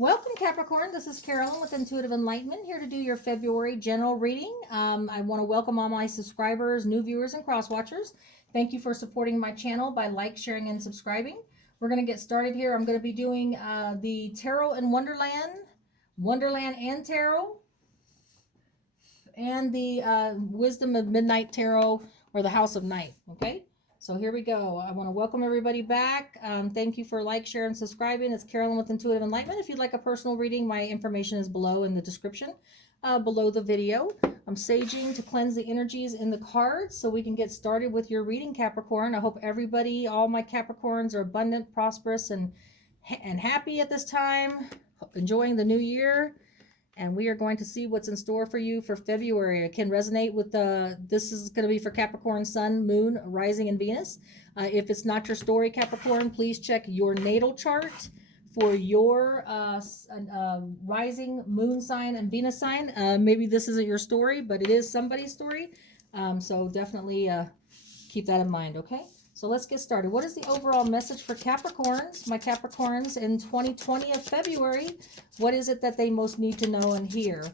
Welcome, Capricorn. This is Carolyn with Intuitive Enlightenment, here to do your February general reading. I want to welcome all my subscribers, new viewers, and cross watchers. Thank you for supporting my channel by sharing, and subscribing. We're going to get started here. I'm going to be doing the Tarot and Wonderland and Tarot, and the Wisdom of Midnight Tarot, or the House of Night. Okay, so here we go. I want to welcome everybody back. Thank you for share, and subscribing. It's Carolyn with Intuitive Enlightenment. If you'd like a personal reading, my information is below in the description, below the video. I'm saging to cleanse the energies in the cards so we can get started with your reading, Capricorn. I hope everybody, all my Capricorns, are abundant, prosperous, and happy at this time, enjoying the new year. And we are going to see what's in store for you for February. I can resonate with this is going to be for Capricorn, Sun, Moon, Rising, and Venus. If it's not your story, Capricorn, please check your natal chart for your rising, moon sign, and Venus sign. Maybe this isn't your story, but it is somebody's story. So definitely keep that in mind, okay? So let's get started. What is the overall message for Capricorns, my Capricorns, in 2020 of February? What is it that they most need to know and hear?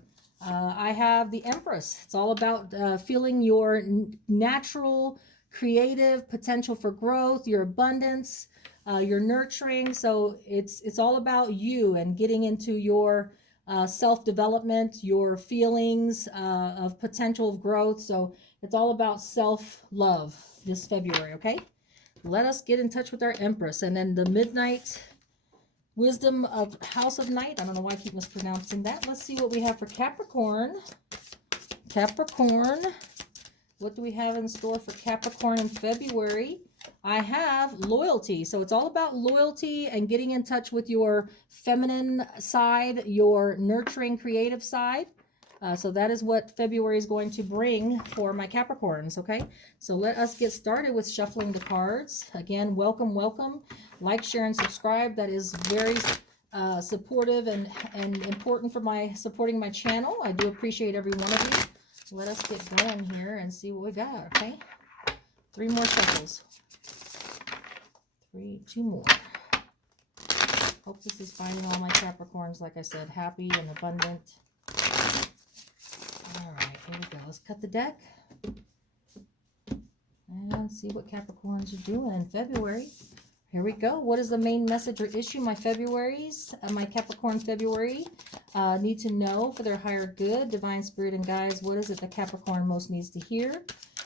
I have the Empress. It's all about feeling your natural, creative potential for growth, your abundance, your nurturing. So it's all about you and getting into your self-development, your feelings of potential of growth. So it's all about self-love this February, okay? Let us get in touch with our Empress. And then the Midnight Wisdom of House of Night. I don't know why I keep mispronouncing that. Let's see what we have for Capricorn. Capricorn. What do we have in store for Capricorn in February? I have loyalty. So it's all about loyalty and getting in touch with your feminine side, your nurturing, creative side. So that is what February is going to bring for my Capricorns, okay? So let us get started with shuffling the cards. Again, welcome, welcome. Share, and subscribe. That is very supportive and important for supporting my channel. I do appreciate every one of you. Let us get going here and see what we got, okay? 3 more shuffles. 2 more. Hope this is finding all my Capricorns, like I said, happy and abundant. Here we go. Let's cut the deck and see what Capricorns are doing in February. Here we go. What is the main message or issue my Capricorn February need to know for their higher good? Divine Spirit and guides, what is it that Capricorn most needs to hear?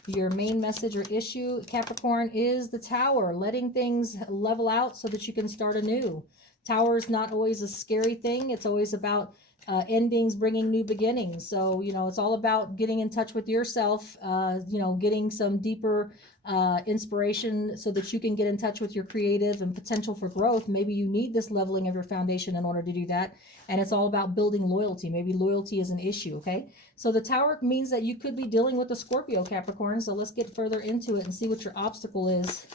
Your main message or issue, Capricorn, is the Tower, letting things level out so that you can start anew. Tower is not always a scary thing. It's always about endings bringing new beginnings. So, it's all about getting in touch with yourself, getting some deeper inspiration so that you can get in touch with your creative and potential for growth. Maybe you need this leveling of your foundation in order to do that. And it's all about building loyalty. Maybe loyalty is an issue, okay? So the Tower means that you could be dealing with a Scorpio, Capricorn. So let's get further into it and see what your obstacle is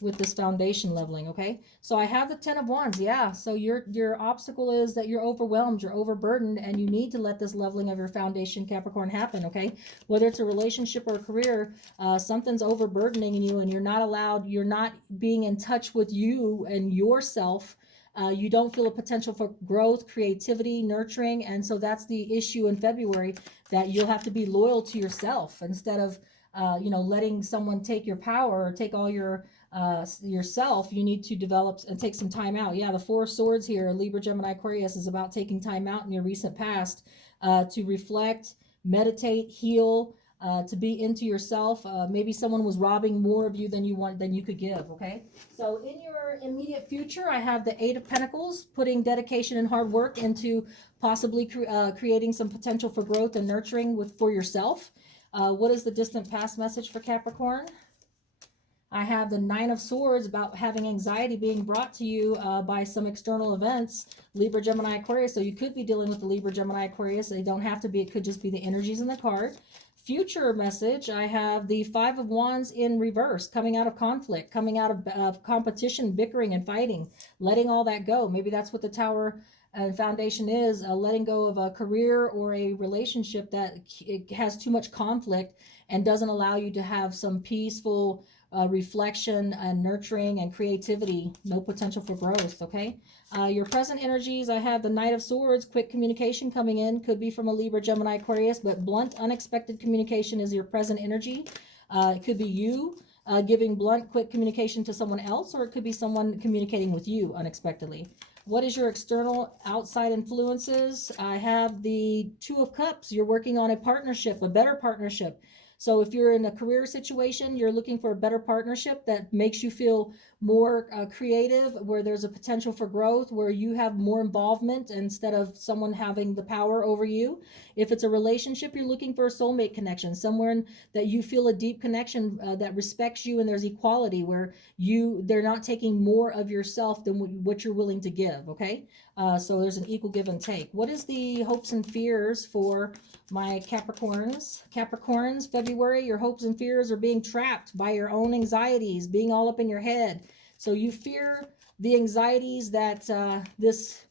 with this foundation leveling, okay? So I have the 10 of Wands, yeah. So your obstacle is that you're overwhelmed, you're overburdened, and you need to let this leveling of your foundation, Capricorn, happen, okay? Whether it's a relationship or a career, something's overburdening you, and you're not being in touch with you and yourself. You don't feel a potential for growth, creativity, nurturing, and so that's the issue in February, that you'll have to be loyal to yourself instead of letting someone take your power or take all yourself. You need to develop and take some time out. Yeah, the 4 of Swords here, Libra, Gemini, Aquarius, is about taking time out in your recent past to reflect, meditate, heal, to be into yourself. Maybe someone was robbing more of you than you could give, okay? So in your immediate future, I have the 8 of Pentacles, putting dedication and hard work into possibly creating some potential for growth and nurturing for yourself. What is the distant past message for Capricorn? I have the 9 of Swords, about having anxiety being brought to you by some external events. Libra, Gemini, Aquarius. So you could be dealing with the Libra, Gemini, Aquarius. They don't have to be. It could just be the energies in the card. Future message, I have the 5 of Wands in reverse, coming out of conflict, coming out of competition, bickering, and fighting, letting all that go. Maybe that's what the Tower foundation is, letting go of a career or a relationship that it has too much conflict and doesn't allow you to have some peaceful reflection and nurturing and creativity, no potential for growth, okay? Your present energies, I have the Knight of Swords, quick communication coming in, could be from a Libra, Gemini, Aquarius, but blunt, unexpected communication is your present energy. It could be you giving blunt, quick communication to someone else, or it could be someone communicating with you unexpectedly. What is your external outside influences? I have the Two of Cups. You're working on a partnership, a better partnership. So if you're in a career situation, you're looking for a better partnership that makes you feel more creative, where there's a potential for growth, where you have more involvement instead of someone having the power over you. If it's a relationship, you're looking for a soulmate connection, somewhere that you feel a deep connection that respects you, and there's equality where they're not taking more of yourself than what you're willing to give, okay? So there's an equal give and take. What is the hopes and fears for my Capricorns? Capricorns, February, your hopes and fears are being trapped by your own anxieties, being all up in your head. So you fear the anxieties that this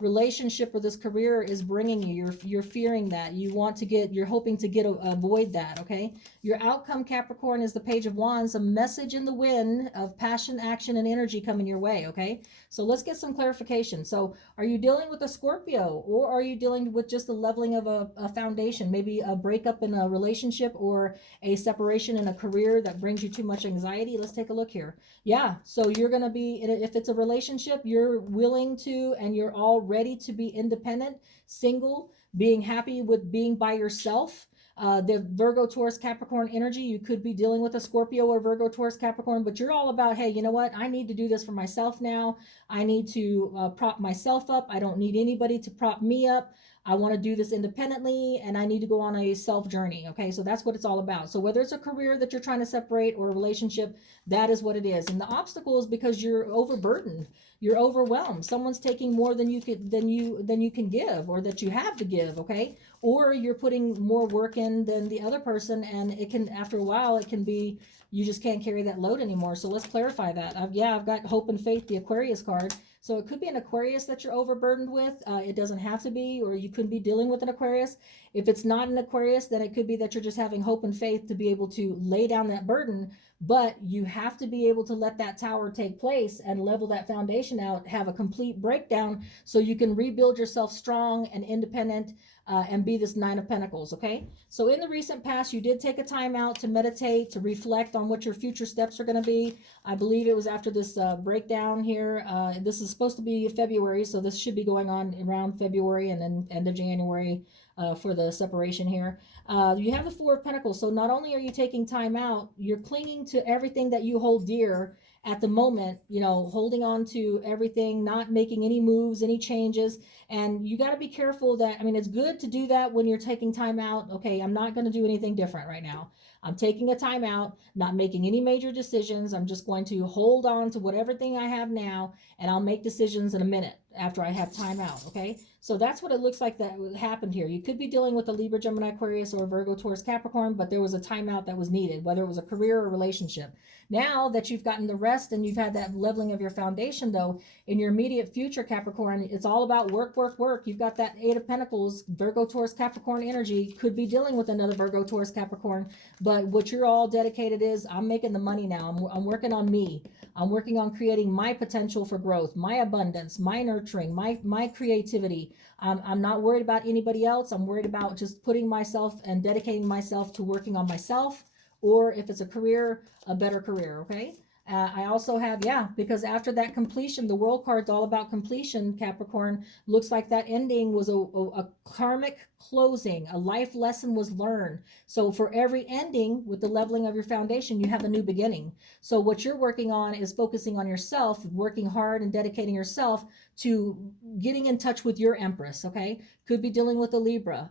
relationship or this career is bringing you. You're fearing that. You're hoping to avoid that, okay? Your outcome, Capricorn, is the Page of Wands, a message in the wind of passion, action, and energy coming your way, okay? So let's get some clarification. So are you dealing with a Scorpio, or are you dealing with just the leveling of a foundation, maybe a breakup in a relationship or a separation in a career that brings you too much anxiety? Let's take a look here. Yeah, so you're going to be, if it's a relationship, you're willing to, and you're all ready to be independent, single, being happy with being by yourself. The Virgo, Taurus, Capricorn energy, you could be dealing with a Scorpio or Virgo, Taurus, Capricorn, but you're all about, hey, you know what? I need to do this for myself now. I need to prop myself up. I don't need anybody to prop me up. I want to do this independently, and I need to go on a self journey. Okay, so that's what it's all about. So whether it's a career that you're trying to separate or a relationship, that is what it is. And the obstacle is because you're overburdened, you're overwhelmed. Someone's taking more than you can give, or that you have to give. Okay, or you're putting more work in than the other person, and it can, after a while, it can be you just can't carry that load anymore. So let's clarify that. I've got hope and faith, the Aquarius card. So it could be an Aquarius that you're overburdened with. It doesn't have to be, or you could be dealing with an Aquarius. If it's not an Aquarius, then it could be that you're just having hope and faith to be able to lay down that burden. But you have to be able to let that tower take place and level that foundation out, have a complete breakdown, so you can rebuild yourself strong and independent, and be this Nine of Pentacles, okay? So in the recent past, you did take a time out to meditate, to reflect on what your future steps are going to be. I believe it was after this breakdown here. This is supposed to be February, so this should be going on around February and then end of January for the separation here. You have the Four of Pentacles, so not only are you taking time out, you're clinging to everything that you hold dear at the moment, holding on to everything, not making any moves, any changes. And you got to be careful that, it's good to do that when you're taking time out. Okay, I'm not going to do anything different right now. I'm taking a time out, not making any major decisions. I'm just going to hold on to whatever thing I have now, and I'll make decisions in a minute after I have time out, okay? So that's what it looks like that happened here. You could be dealing with a Libra, Gemini, Aquarius, or Virgo, Taurus, Capricorn, but there was a timeout that was needed, whether it was a career or relationship. Now that you've gotten the rest and you've had that leveling of your foundation, though, in your immediate future, Capricorn, it's all about work, work, work. You've got that Eight of Pentacles, Virgo, Taurus, Capricorn energy. Could be dealing with another Virgo, Taurus, Capricorn, but what you're all dedicated is, I'm making the money now. I'm working on me. I'm working on creating my potential for growth, my abundance, my nurturing, my creativity. I'm not worried about anybody else. I'm worried about just putting myself and dedicating myself to working on myself, or if it's a career, a better career, okay? I also have, because after that completion, the World card's all about completion, Capricorn. Looks like that ending was a karmic closing. A life lesson was learned. So for every ending with the leveling of your foundation, you have a new beginning. So what you're working on is focusing on yourself, working hard and dedicating yourself to getting in touch with your Empress, okay? Could be dealing with a Libra.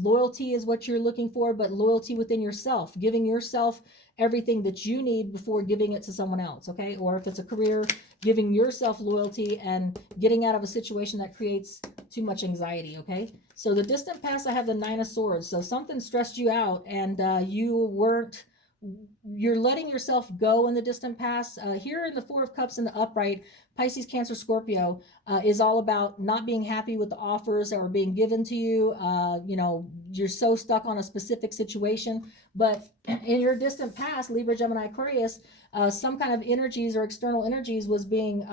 Loyalty is what you're looking for, but loyalty within yourself, giving yourself everything that you need before giving it to someone else, okay? Or if it's a career, giving yourself loyalty and getting out of a situation that creates too much anxiety, okay? So the distant past, I have the Nine of Swords. So something stressed you out, and you weren't you're letting yourself go in the distant past. Here in the Four of Cups in the upright, Pisces, Cancer, Scorpio is all about not being happy with the offers that are being given to you. You know, you're so stuck on a specific situation. But in your distant past, Libra, Gemini, Aquarius, some kind of energies or external energies was being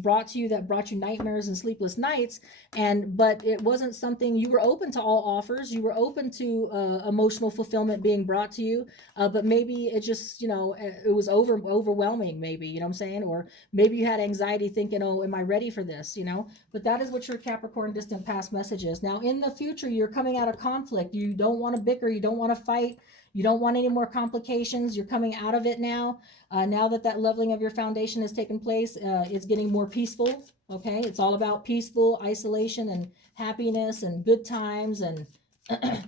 brought to you that brought you nightmares and sleepless nights. But it wasn't something, you were open to all offers. You were open to emotional fulfillment being brought to you. But maybe it just, you know, it was overwhelming, maybe, you know what I'm saying? Or maybe you had anxiety thinking, oh, am I ready for this, you know? But that is what your Capricorn distant past message is. Now, in the future, you're coming out of conflict. You don't want to bicker. You don't want to fight. You don't want any more complications. You're coming out of it now. Now that that leveling of your foundation has taken place, it's getting more peaceful, okay? It's all about peaceful isolation and happiness and good times and,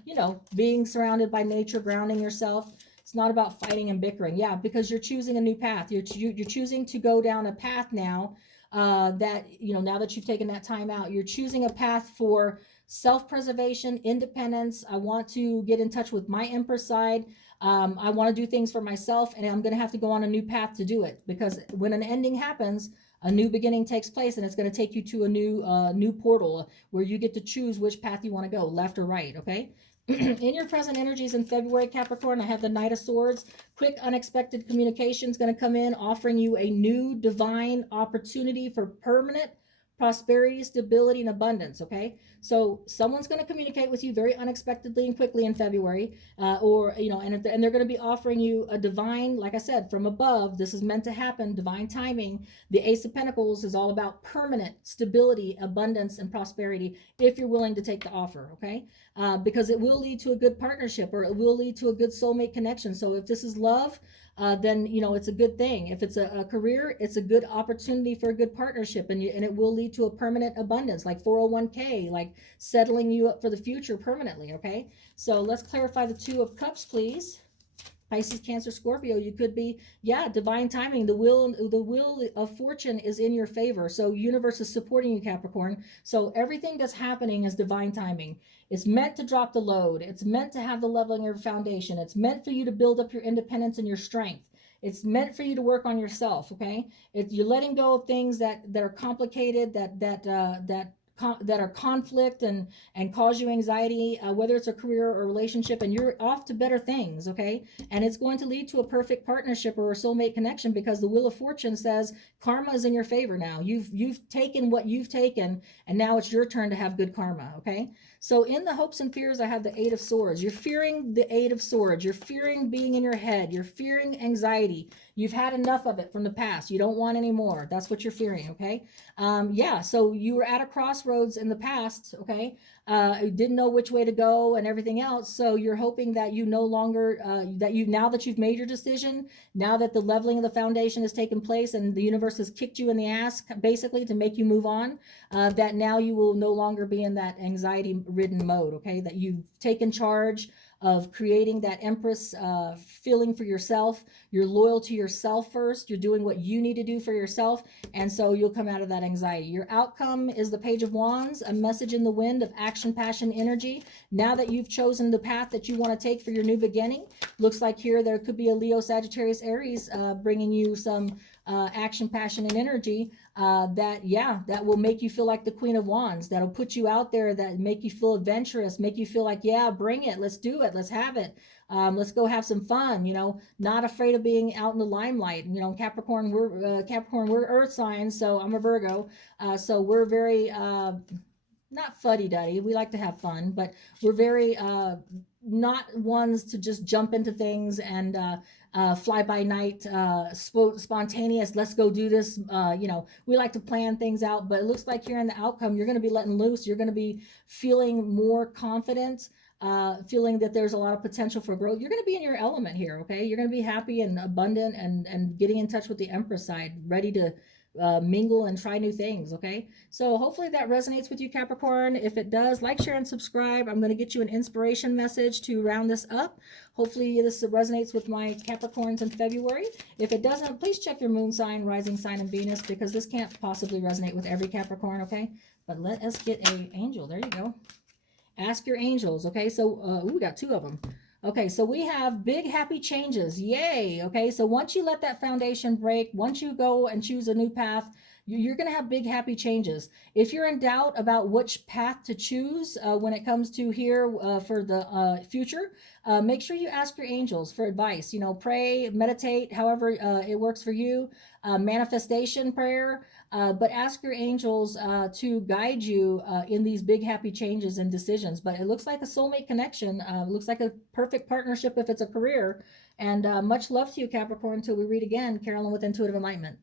you know, being surrounded by nature, grounding yourself. It's not about fighting and bickering. Yeah, because you're choosing a new path. You're choosing to go down a path now that, you know, now that you've taken that time out, you're choosing a path for self-preservation, independence. I want to get in touch with my Empress side. I want to do things for myself, and I'm going to have to go on a new path to do it, because when an ending happens, a new beginning takes place, and it's going to take you to a new portal where you get to choose which path you want to go, left or right, okay? In your present energies in February, Capricorn, I have the Knight of Swords. Quick, unexpected communication is going to come in, offering you a new divine opportunity for permanent prosperity, stability, and abundance, okay? So someone's going to communicate with you very unexpectedly and quickly in February, or, you know, and they're going to be offering you a divine, like I said, from above. This is meant to happen, divine timing. The Ace of Pentacles is all about permanent stability, abundance, and prosperity if you're willing to take the offer, okay? Because it will lead to a good partnership, or it will lead to a good soulmate connection. So if this is love, then, you know, it's a good thing. If it's a career, it's a good opportunity for a good partnership, and it will lead to a permanent abundance, like 401k, like settling you up for the future permanently, okay? So let's clarify the Two of Cups, please. Pisces, Cancer, Scorpio, you could be, yeah, divine timing. The wheel of fortune is in your favor. So universe is supporting you, Capricorn. So everything that's happening is divine timing. It's meant to drop the load. It's meant to have the leveling of your foundation. It's meant for you to build up your independence and your strength. It's meant for you to work on yourself, okay? You're letting go of things that are complicated, that are conflict and cause you anxiety, whether it's a career or relationship, and you're off to better things, okay? And it's going to lead to a perfect partnership or a soulmate connection, because the Wheel of Fortune says karma is in your favor now. You've taken what you've taken, and now it's your turn to have good karma, okay? So in the hopes and fears, I have the Eight of Swords. You're fearing the Eight of Swords. You're fearing being in your head. You're fearing anxiety. You've had enough of it from the past. You don't want any more. That's what you're fearing, okay? Yeah, so you were at a crossroads in the past, okay? Didn't know which way to go and everything else. So you're hoping that you no longer, now that you've made your decision, now that the leveling of the foundation has taken place and the universe has kicked you in the ass, basically, to make you move on, that now you will no longer be in that anxiety-ridden mode, okay? That you've taken charge of creating that Empress feeling for yourself. You're loyal to yourself first. You're doing what you need to do for yourself. And so you'll come out of that anxiety. Your outcome is the Page of Wands, a message in the wind of action, passion, energy. Now that you've chosen the path that you want to take for your new beginning, looks like here there could be a Leo, Sagittarius, Aries bringing you some action, passion, and energy that will make you feel like the Queen of Wands. That'll put you out there, that make you feel adventurous, make you feel like, yeah, bring it, let's do it, let's have it. Let's go have some fun, you know, not afraid of being out in the limelight. You know, Capricorn, we're earth signs, so I'm a Virgo. So we're very, not fuddy-duddy. We like to have fun, but we're very, not ones to just jump into things and fly by night, spontaneous, let's go do this. You know, we like to plan things out, but it looks like here in the outcome, you're going to be letting loose. You're going to be feeling more confident, feeling that there's a lot of potential for growth. You're going to be in your element here, okay? You're going to be happy and abundant and getting in touch with the Empress side, ready to mingle and try new things, okay? So hopefully that resonates with you, Capricorn. If it does, like, share, and subscribe. I'm going to get you an inspiration message to round this up. Hopefully this resonates with my Capricorns in February. If it doesn't, please check your moon sign, rising sign, and Venus, because this can't possibly resonate with every Capricorn, okay? But let us get an angel. There you go. Ask your angels, okay? So we got two of them. Okay, so we have big happy changes. Yay. Okay, so once you let that foundation break, once you go and choose a new path, you're going to have big happy changes. If you're in doubt about which path to choose when it comes to here for the future, make sure you ask your angels for advice. You know, pray, meditate, however it works for you, manifestation prayer. But ask your angels to guide you in these big happy changes and decisions. But it looks like a soulmate connection. It looks like a perfect partnership if it's a career. And much love to you, Capricorn, until we read again. Carolyn with Intuitive Enlightenment.